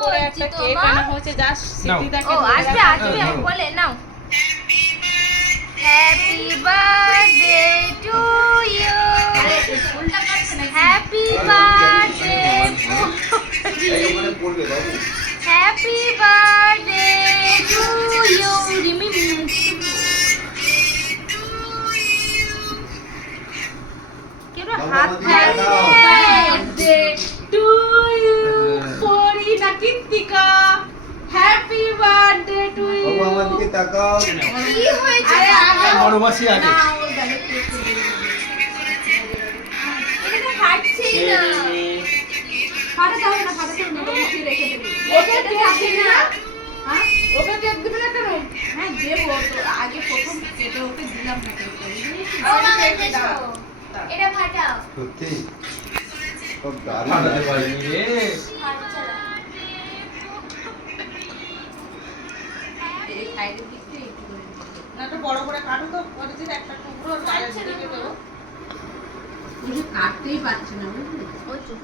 করে একটা কেক আনা হয়েছে জাস্ট সিটিটাকে ও আসবে আসবে বলে নাও happy birthday to you happy birthday happy birthday to you Rimi কেন হাত birthday to you Farina Krittika happy birthday to you বাবা আমার দিকে তাকাও কি হয়েছে বড় মাসি আগে না ওর গালে এটা তো ফাটছেই না ফাটাতে হবে না ওটা মুখে রেখে দিবি ওকে দেখি না হ্যাঁ ওকে কেক দিবে না কেন হ্যাঁ দেবো তো আগে প্রথম এটা ওকে দিলাম না কেক এটা ফাটাও সত্যি খুব দারুণ ফাটাতে পারিনি রে এই সাইডের দিক থেকে একটু করে না তো বড় করে কাটো তো ওর যে একটা টুকরো বাইরে দিকে দেবো কাটতেই পারছে না বুঝলি ওই চোখ